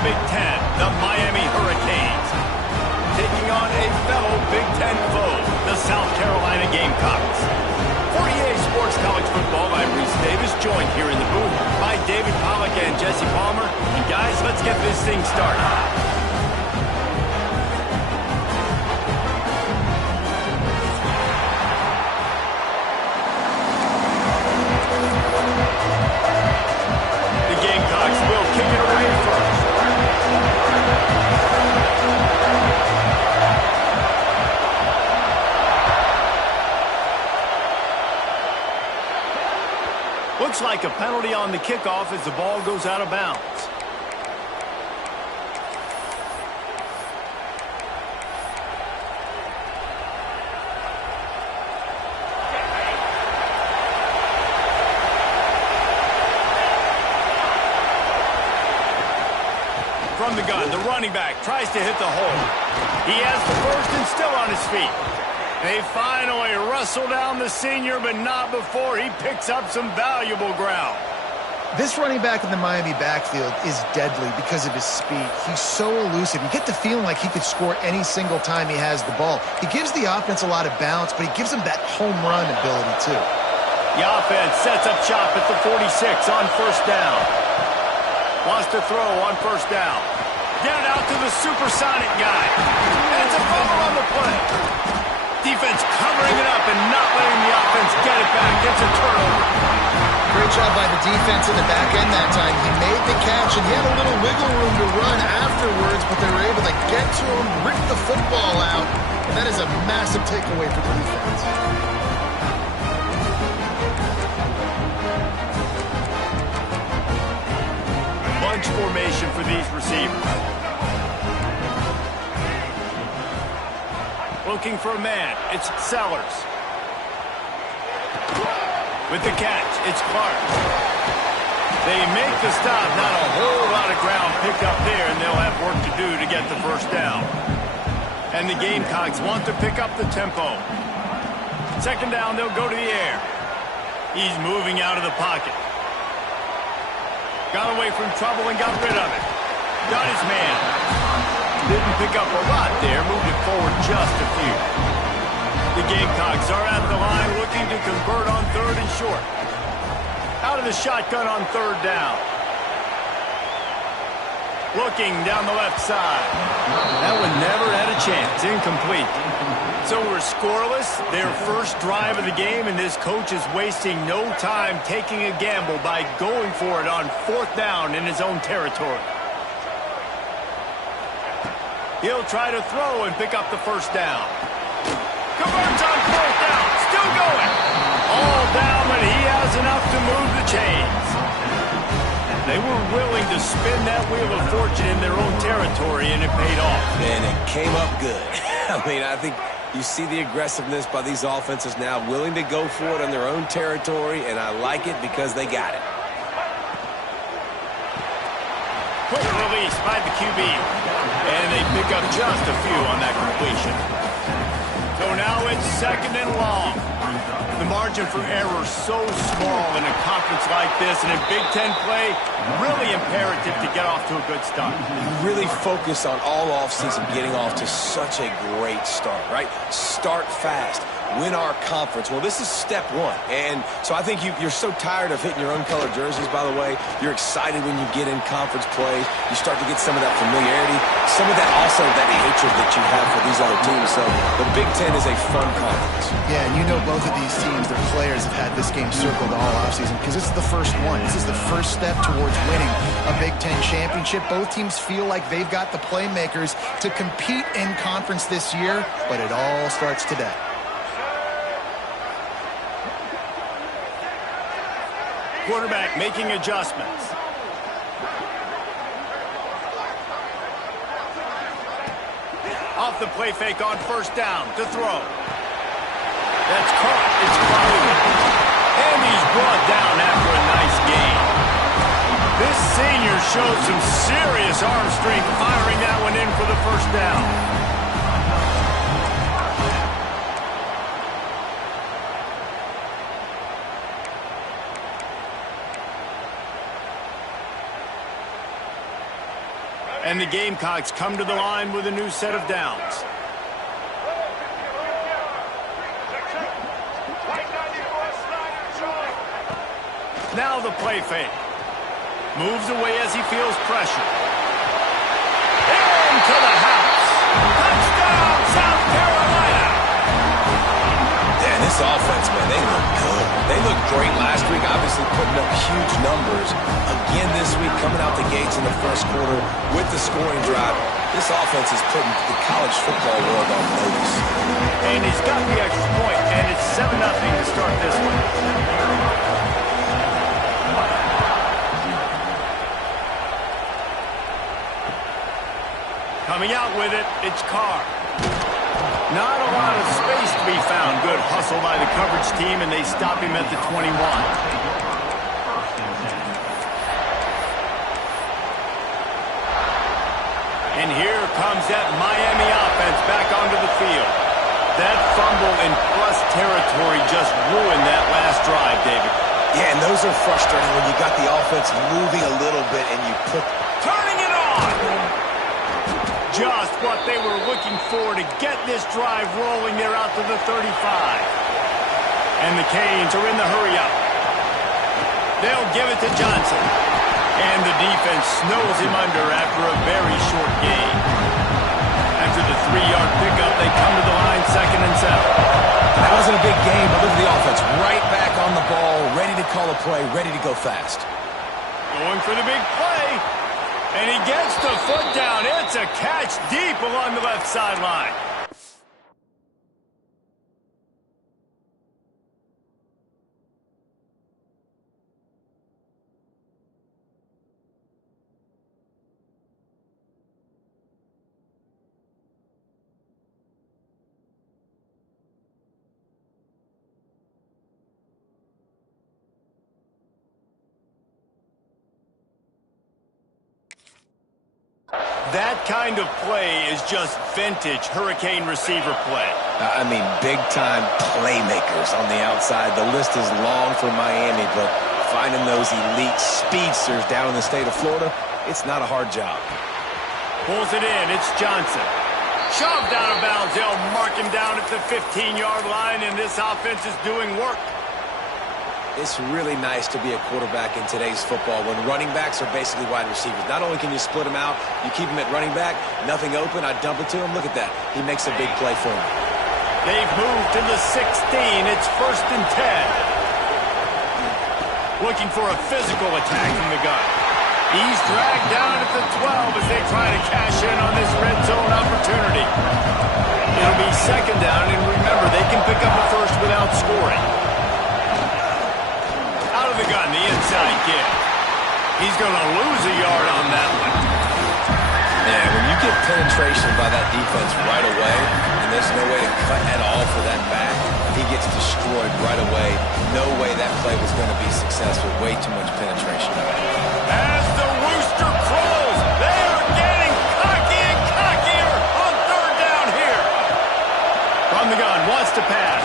the Big Ten, the Miami Hurricanes, taking on a fellow Big Ten foe, the South Carolina Gamecocks. For EA Sports College Football, I'm Reese Davis, joined here in the booth by David Pollack and Jesse Palmer. And guys, let's get this thing started. Looks like a penalty on the kickoff as the ball goes out of bounds. From the gun, the running back tries to hit the hole. He has the first and still on his feet. They finally wrestle down the senior, but not before he picks up some valuable ground. This running back in the Miami backfield is deadly because of his speed. He's so elusive. You get the feeling like he could score any single time he has the ball. He gives the offense a lot of balance, but he gives them that home run ability, too. The offense sets up shop at the 46 on first down. Wants to throw on first down. Get it out to the supersonic guy. And it's a fumble on the play. Defense covering it up and not letting the offense get it back. It's a turnover. Great job by the defense in the back end that time. He made the catch, and he had a little wiggle room to run afterwards, but they were able to get to him, rip the football out, and that is a massive takeaway for the defense. Bunch formation for these receivers. Looking for a man. It's Sellers. With the catch, it's Clark. They make the stop. Not a whole lot of ground picked up there, and they'll have work to do to get the first down. And the Gamecocks want to pick up the tempo. Second down, they'll go to the air. He's moving out of the pocket. Got away from trouble and got rid of it. Got his man. Didn't pick up a lot there, moved it forward just a few. The Gamecocks are at the line looking to convert on third and short. Out of the shotgun on third down. Looking down the left side. That one never had a chance. Incomplete. So we're scoreless. Their first drive of the game, and this coach is wasting no time taking a gamble by going for it on fourth down in his own territory. He'll try to throw and pick up the first down. Converts on fourth down. Still going. All down, but he has enough to move the chains. They were willing to spin that wheel of fortune in their own territory, and it paid off. And it came up good. I mean, I think you see the aggressiveness by these offenses now, willing to go for it on their own territory, and I like it because they got it. Quick release by the QB. And they pick up just a few on that completion. So now it's second and long. The margin for error so small in a conference like this, and in Big Ten play, really imperative to get off to a good start. Really focus on all offseason getting off to such a great start, right? Start fast. Win our conference. Well, this is step one. And so I think you're so tired of hitting your own colored jerseys, by the way. You're excited when you get in conference play. You start to get some of that familiarity, some of that also that hatred that you have for these other teams. So the Big Ten is a fun conference. Yeah, and you know both of these teams, their players have had this game circled all offseason because this is the first one. This is the first step towards winning a Big Ten championship. Both teams feel like they've got the playmakers to compete in conference this year, but it all starts today. Quarterback making adjustments. Off the play fake on first down to throw. That's caught. It's caught. And he's brought down after a nice gain. This senior showed some serious arm strength firing that one in for the first down. And the Gamecocks come to the line with a new set of downs. Now the play fake. Moves away as he feels pressure. Into the house. Touchdown, South Carolina! Yeah, this offense, man, they look good. They looked great last week, obviously putting up huge numbers. Again this week, coming out the gates in the first quarter with the scoring drive. This offense is putting the college football world on notice. And he's got the extra point, and it's 7-0 to start this one. Coming out with it, it's Carr. Not a lot of space to be found. Good hustle by the coverage team, and they stop him at the 21. And here comes that Miami offense back onto the field. That fumble in plus territory just ruined that last drive, David. Yeah, and those are frustrating when you got the offense moving a little bit and you put... Turning it on! Just what they were looking for to get this drive rolling. They're out to the 35. And the Canes are in the hurry-up. They'll give it to Johnson. And the defense snows him under after a very short gain. After the 3-yard pickup, they come to the line 2nd and 7. That wasn't a big game, but look at the offense. Right back on the ball, ready to call a play, ready to go fast. Going for the big play. And he gets the foot down. It's a catch deep along the left sideline. That kind of play is just vintage Hurricane receiver play. I mean, big-time playmakers on the outside. The list is long for Miami, but finding those elite speedsters down in the state of Florida, it's not a hard job. Pulls it in. It's Johnson. Shoved out of bounds. They'll mark him down at the 15-yard line, and this offense is doing work. It's really nice to be a quarterback in today's football when running backs are basically wide receivers. Not only can you split them out, you keep them at running back, nothing open, I dump it to him. Look at that. He makes a big play for him. They've moved to the 16. It's 1st and 10. Looking for a physical attack from the gun. He's dragged down at the 12 as they try to cash in on this red zone opportunity. It'll be 2nd down, and remember, they can pick up a first without scoring. Out of the gun, the inside kick. He's going to lose a yard on that one. Yeah, when you get penetration by that defense right away, and there's no way to cut at all for that back, he gets destroyed right away. No way that play was going to be successful. Way too much penetration. As the rooster crows, they are getting cocky and cockier on 3rd down here. From the gun, wants to pass.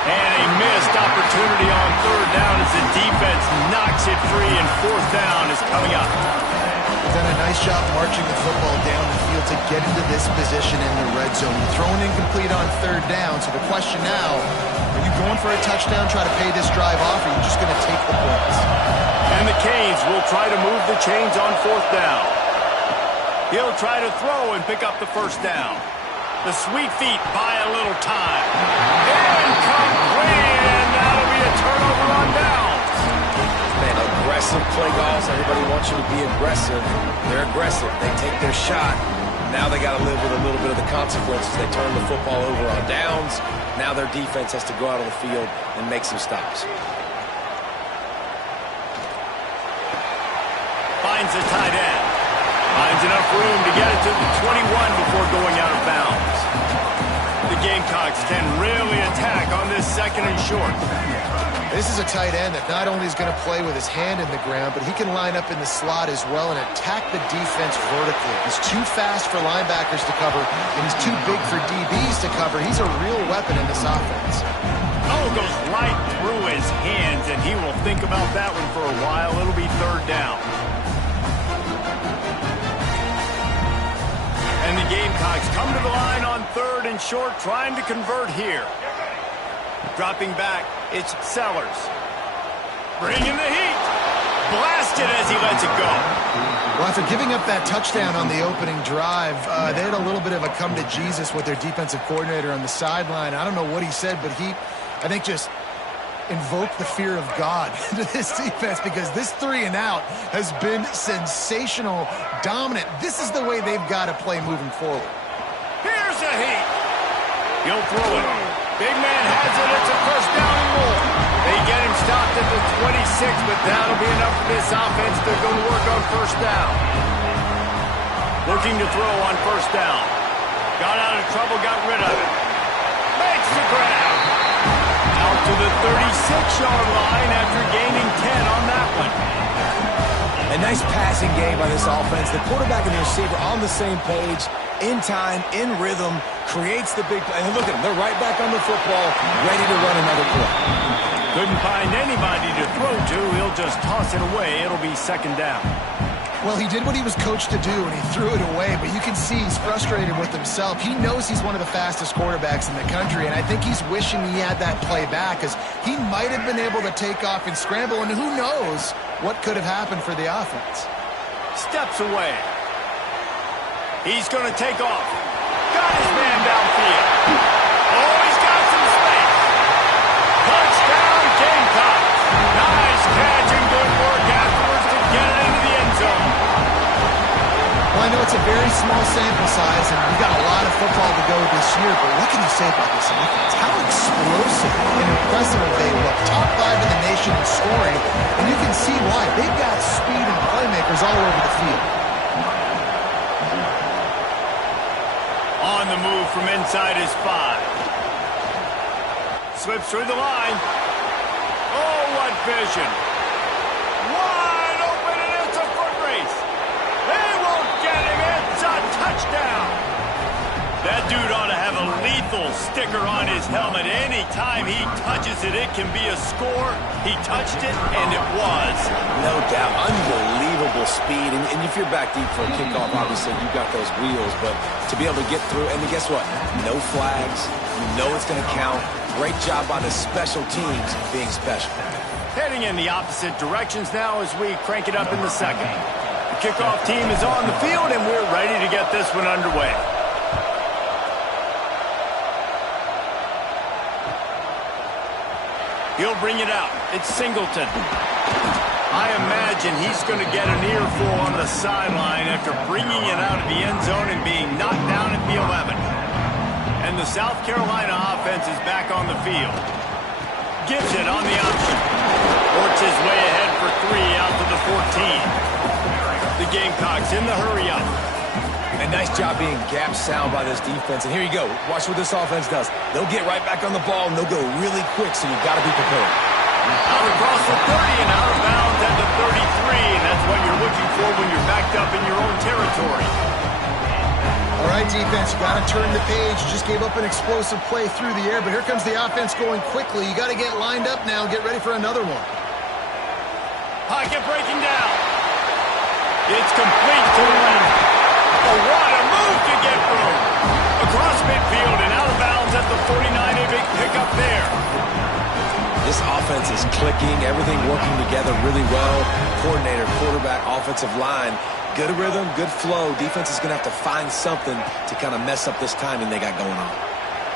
And a missed opportunity on 3rd down as the defense knocks it free, and 4th down is coming up. They've done a nice job marching the football down the field to get into this position in the red zone. You're throwing incomplete on 3rd down, so the question now, are you going for a touchdown, try to pay this drive off, or are you just going to take the points? And the Canes will try to move the chains on 4th down. He'll try to throw and pick up the 1st down. The sweet feet buy a little time. Incomplete, and that'll be a turnover on downs. Man, aggressive play calls. Everybody wants you to be aggressive. They're aggressive. They take their shot. Now they got to live with a little bit of the consequences. They turn the football over on downs. Now their defense has to go out on the field and make some stops. Finds a tight end. Finds enough room to get it to the 21 before going out of bounds. The Gamecocks can really attack on this 2nd and short. This is a tight end that not only is going to play with his hand in the ground, but he can line up in the slot as well and attack the defense vertically. He's too fast for linebackers to cover, and he's too big for DBs to cover. He's a real weapon in this offense. Oh, goes right through his hands, and he will think about that one for a while. It'll be 3rd down. the Gamecocks come to the line on 3rd and short, trying to convert here. Dropping back, it's Sellers. Bringing the heat. Blasted as he lets it go. Well, after giving up that touchdown on the opening drive, they had a little bit of a come to Jesus with their defensive coordinator on the sideline. I don't know what he said, but he, I think, just invoked the fear of God into this defense, because this 3-and-out has been sensational, dominant. This is the way they've got to play moving forward. Here's a heat. He'll throw it. Big man has it. It's a first down and more. They get him stopped at the 26, but that'll be enough for this offense. They're going to work on first down. Looking to throw on first down. Got out of trouble, got rid of it. Makes the grab. Out to the 36-yard line after gaining 10 on that one. A nice passing game by this offense. The quarterback and the receiver on the same page, in time, in rhythm, creates the big play. And look at them. They're right back on the football, ready to run another play. Couldn't find anybody to throw to. He'll just toss it away. It'll be second down. Well, he did what he was coached to do, and he threw it away, but you can see he's frustrated with himself. He knows he's one of the fastest quarterbacks in the country, and I think he's wishing he had that play back, because he might have been able to take off and scramble, and who knows what could have happened for the offense. Steps away. He's going to take off. Got his man downfield. Oh, he's got some space. Touchdown, Gamecocks. Nice catch and good work afterwards to get it into the end zone. Well, I know it's a very small sample size, and we've got a lot of football to go this year, but what can you say about this offense? How explosive and impressive they look. Top 5 in the nation in scoring, and you can see why. They've got speed and playmakers all over the field. On the move from inside his 5. Slips through the line. Oh, what vision. Wide open, and it's a foot race. They won't get him. It's a touchdown. That dude ought to have a lethal sticker on his helmet. Anytime he touches it, it can be a score. He touched it, and it was. No doubt. Unbelievable speed. And if you're back deep for a kickoff, obviously you've got those wheels. But to be able to get through, and guess what? No flags. You know it's going to count. Great job by the special teams being special. Heading in the opposite directions now as we crank it up in the second. The kickoff team is on the field, and we're ready to get this one underway. He'll bring it out. It's Singleton. I imagine he's going to get an earful on the sideline after bringing it out of the end zone and being knocked down at the 11. And the South Carolina offense is back on the field. Gives it on the option. Works his way ahead for 3 out to the 14. The Gamecocks in the hurry-up. A nice job being gap sound by this defense. And here you go. Watch what this offense does. They'll get right back on the ball, and they'll go really quick, so you've got to be prepared. Out across the 30 and out of bounds at the 33, and that's what you're looking for when you're backed up in your own territory. All right, defense, you got to turn the page. You just gave up an explosive play through the air, but here comes the offense going quickly. You got to get lined up now and get ready for another one. Pocket breaking down. It's complete to the left. Oh, what a move to get room. Across midfield and out of bounds at the 49. A big pickup there. This offense is clicking, everything working together really well. Coordinator, quarterback, offensive line. Good rhythm, good flow. Defense is going to have to find something to kind of mess up this timing they got going on.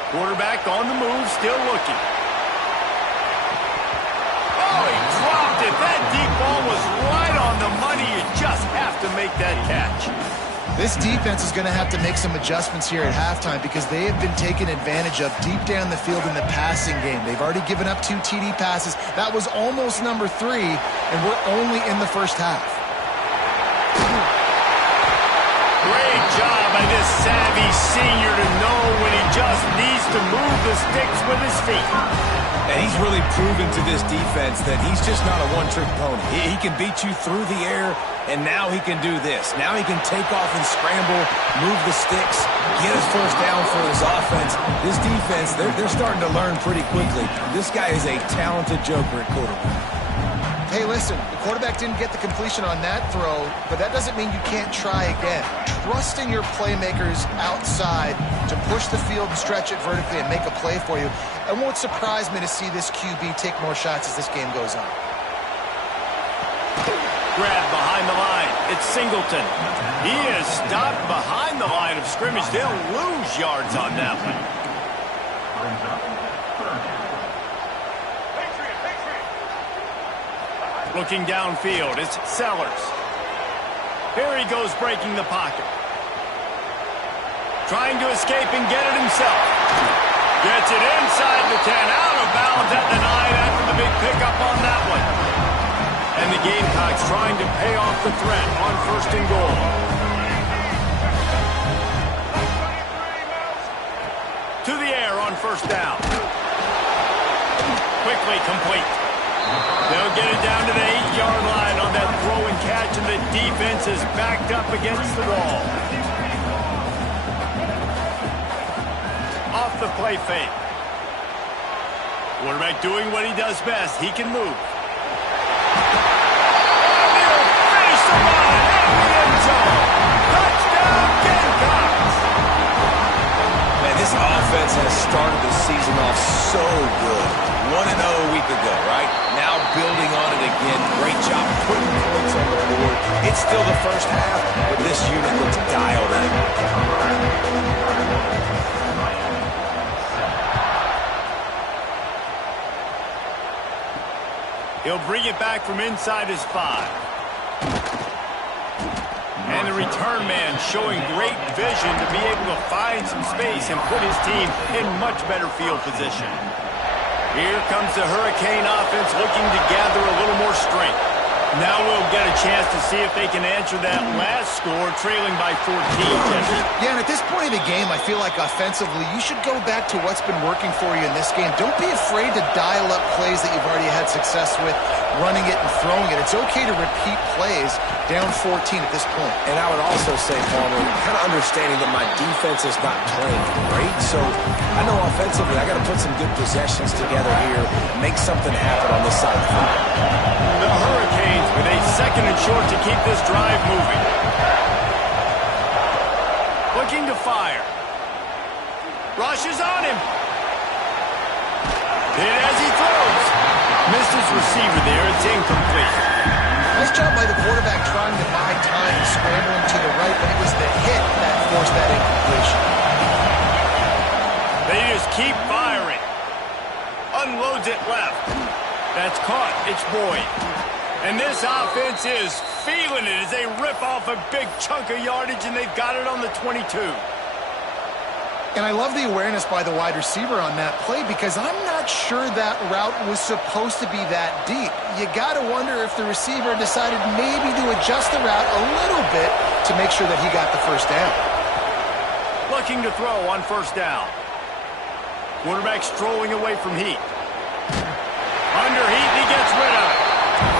Quarterback on the move, still looking. Oh, he dropped it. That deep ball was right on the money. You just have to make that catch. This defense is going to have to make some adjustments here at halftime, because they have been taken advantage of deep down the field in the passing game. They've already given up 2 TD passes. That was almost number 3, and we're only in the first half. Great job by this savvy senior to know when he just needs to move the sticks with his feet. And he's really proven to this defense that he's just not a one-trick pony. He can beat you through the air, and now he can do this. Now he can take off and scramble, move the sticks, get his first down for his offense. This defense, they're starting to learn pretty quickly. This guy is a talented joker at quarterback. Hey, listen, the quarterback didn't get the completion on that throw, but that doesn't mean you can't try again. Trust in your playmakers outside to push the field and stretch it vertically and make a play for you. It won't surprise me to see this QB take more shots as this game goes on. Grab behind the line. It's Singleton. He is stopped behind the line of scrimmage. They'll lose yards on that one. Looking downfield, it's Sellers. Here he goes breaking the pocket. Trying to escape and get it himself. Gets it inside the 10, out of bounds at the 9 after the big pickup on that one. And the Gamecocks trying to pay off the threat on 1st and goal. To the air on 1st down. Quickly complete. They'll get it down to the 8-yard line on that throw and catch, and the defense is backed up against the wall. Off the play fake. Quarterback doing what he does best. He can move. He'll finish the line at the end zone. Touchdown, Gamecocks! Man, this offense has started the season off so good. 1-0 a week ago, right? Now building on it again. Great job putting points on the board. It's still the first half, but this unit looks dialed in. He'll bring it back from inside his 5. And the return man showing great vision to be able to find some space and put his team in much better field position. Here comes the Hurricane offense looking to gather a little more strength. Now we'll get a chance to see if they can answer that last score, trailing by 14. Yeah, and at this point of the game, I feel like offensively, you should go back to what's been working for you in this game. Don't be afraid to dial up plays that you've already had success with, running it and throwing it. It's okay to repeat plays down 14 at this point. And I would also say, Palmer, kind of understanding that my defense is not playing great, so I know offensively I got to put some good possessions together here, make something happen on this side of the field. The Hurricanes with a 2nd and short to keep this drive moving. Looking to fire. Rushes on him. Hit as he throws. Missed his receiver there. It's incomplete. Nice job by the quarterback trying to buy time, scrambling to the right, but it was the hit that forced that incompletion. They just keep firing. Unloads it left. That's caught. It's Boyd. And this offense is feeling it as they rip off a big chunk of yardage, and they've got it on the 22. And I love the awareness by the wide receiver on that play because I'm not sure that route was supposed to be that deep. You got to wonder if the receiver decided maybe to adjust the route a little bit to make sure that he got the 1st down. Looking to throw on 1st down. Quarterback strolling away from heat. Under heat, he gets rid of it.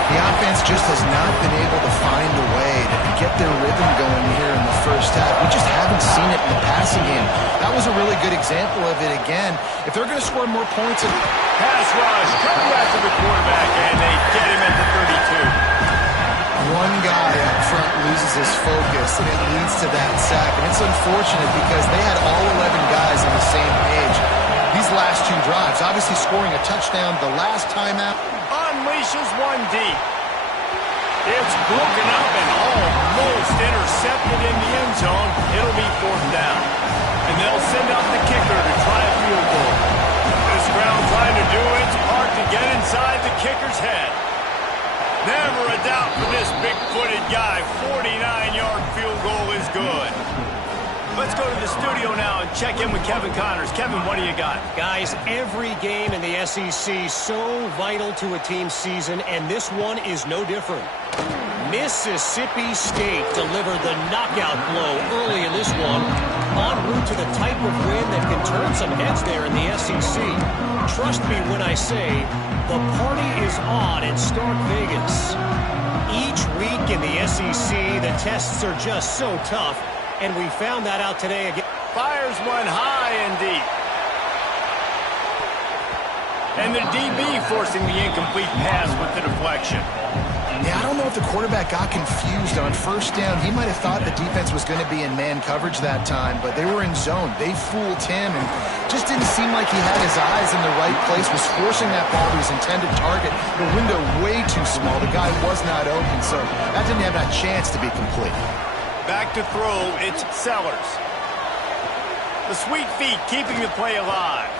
The offense just has not been able to find a way to get their rhythm going here in the 1st half. We just haven't seen it in the passing game. That was a really good example of it again. If they're going to score more points... Pass rush, coming after the quarterback, and they get him at the 32. One guy up front loses his focus, and it leads to that sack. And it's unfortunate because they had all 11 guys on the same page. These last 2 drives, obviously scoring a touchdown the last time out. Unleashes one deep. It's broken up and almost intercepted in the end zone. It'll be 4th down. And they'll send out the kicker to try a field goal. This ground trying to do its part to get inside the kicker's head. Never a doubt for this big-footed guy. 49-yard field goal is good. Let's go to the studio now and check in with Kevin Connors. Kevin, what do you got? Guys, every game in the SEC so vital to a team's season, and this one is no different. Mississippi State delivered the knockout blow early in this one, en route to the type of win that can turn some heads there in the SEC. Trust me when I say the party is on in Stark Vegas. Each week in the SEC, the tests are just so tough. And we found that out today again. Fires one high and deep. And the DB forcing the incomplete pass with the deflection. Yeah, I don't know if the quarterback got confused on first down. He might have thought the defense was going to be in man coverage that time, but they were in zone. They fooled him and just didn't seem like he had his eyes in the right place, was forcing that ball to his intended target. The window way too small. The guy was not open, so that didn't have that chance to be complete. Back to throw, it's Sellers. The sweet feet keeping the play alive.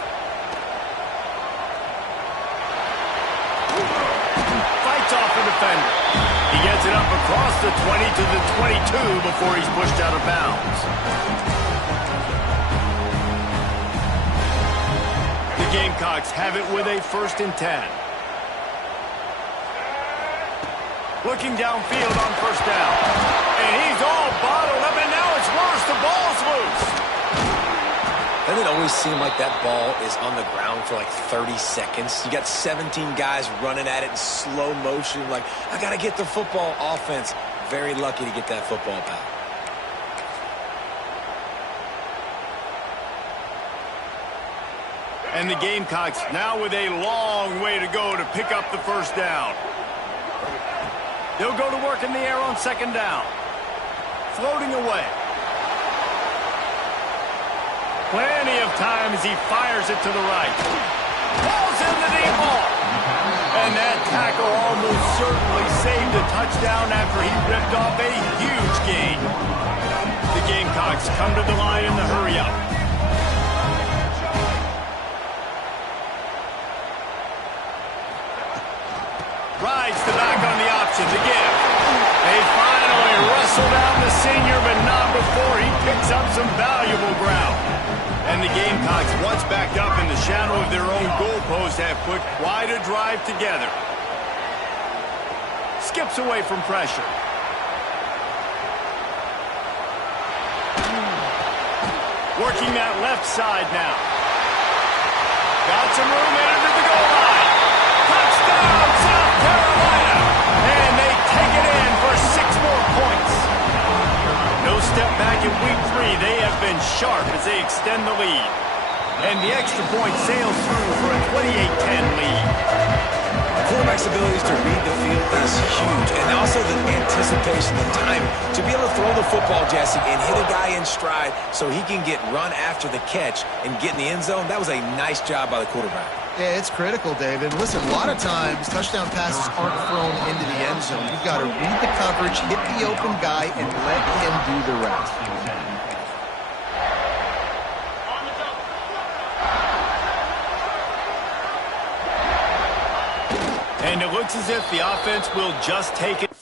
Fights off a defender. He gets it up across the 20 to the 22 before he's pushed out of bounds. The Gamecocks have it with a 1st and 10. Looking downfield on first down. And he's all bottled up, and now it's worse. The ball's loose. Doesn't it always seem like that ball is on the ground for like 30 seconds? You got 17 guys running at it in slow motion. Like, I got to get the football. Offense, very lucky to get that football back. And the Gamecocks now with a long way to go to pick up the first down. They'll go to work in the air on 2nd down. Floating away. Plenty of time as he fires it to the right. Falls in the deep ball. And that tackle almost certainly saved a touchdown after he ripped off a huge gain. The Gamecocks come to the line in the hurry-up. Rides the back on the option to give. They finally wrestle down the senior, but not before he picks up some valuable ground. And the Gamecocks, once backed up in the shadow of their own goalpost, have put quite a drive together. Skips away from pressure. Working that left side now. Got some room into the goal line. Touchdown, South Carolina! And they take it in for 6 more points. No step back in week 3. They have been sharp as they extend the lead. And the extra point sails through for a 28-10 lead. The quarterback's abilities to read the field is huge. And also the anticipation, the time to be able to throw the football, Jesse, and hit a guy in stride so he can get run after the catch and get in the end zone. That was a nice job by the quarterback. Yeah, it's critical, David. Listen, a lot of times touchdown passes aren't thrown into the end zone. You've got to read the coverage, hit the open guy, and let him do the rest. And it looks as if the offense will just take it.